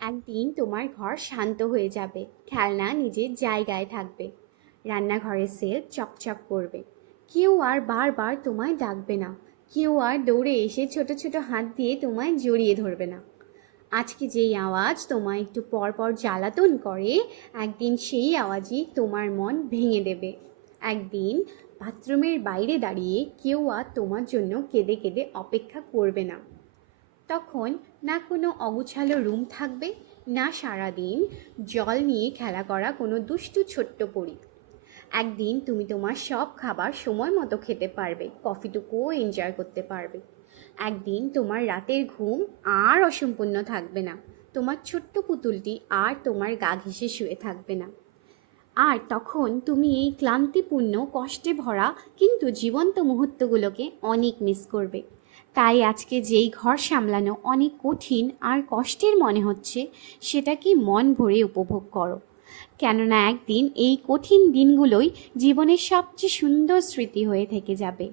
একদিন তোমার ঘর শান্ত হয়ে যাবে, খেলনা নিজের জায়গায় থাকবে, রান্নাঘরের সেলফ চকচক করবে। কেউ আর বারবার তোমায় ডাকবে না, কেউ আর দৌড়ে এসে ছোট ছোট হাত দিয়ে তোমায় জড়িয়ে ধরবে না। আজকে যেই আওয়াজ তোমায় একটু পর পর জ্বালাতন করে, একদিন সেই আওয়াজই তোমার মন ভেঙে দেবে। একদিন বাথরুমের বাইরে দাঁড়িয়ে কেউ আর তোমার জন্য কেঁদে কেঁদে অপেক্ষা করবে না। তখন না কোনো অগুছালো রুম থাকবে, না সারাদিন জল নিয়ে খেলা করা কোনো দুষ্টু ছোট্ট পরী। একদিন তুমি তোমার সব খাবার সময় মতো খেতে পারবে, কফিটুকুও এনজয় করতে পারবে। একদিন তোমার রাতের ঘুম আর অসম্পূর্ণ থাকবে না, তোমার ছোট্ট পুতুলটি আর তোমার গা ঘেঁষে শুয়ে থাকবে না। আর তখন তুমি এই ক্লান্তিপূর্ণ কষ্টে ভরা কিন্তু জীবন্ত মুহূর্তগুলোকে অনেক মিস করবে। তাই আজকে যেই ঘর সামলানো অনেক কঠিন আর কষ্টের মনে হচ্ছে, সেটাকে মন ভরে উপভোগ করো। কেননা একদিন এই কঠিন দিনগুলোই জীবনের সবচেয়ে সুন্দর স্মৃতি হয়ে থেকে যাবে।